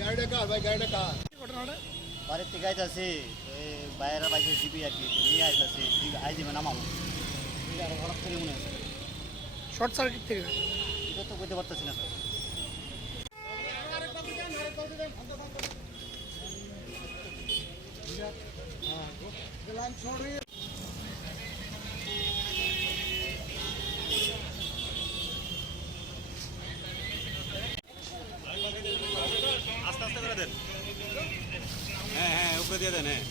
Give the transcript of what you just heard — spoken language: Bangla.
গাড়িটা কার ভাই, গাড়িটা কার? ঘটনাটা বাড়ির থেকে আইতাছি বাইরের বাইকে জিবি আর কি নিয়ে আইতাছি আই দিবে নামাবো আর হঠাৎ করে মনে হচ্ছে শর্ট সার্কিট থেকে এটা তো বুঝতে পারতেছি না স্যার। আস্তে আস্তে করে দেন। হ্যাঁ হ্যাঁ উপরে দিয়ে দেন। হ্যাঁ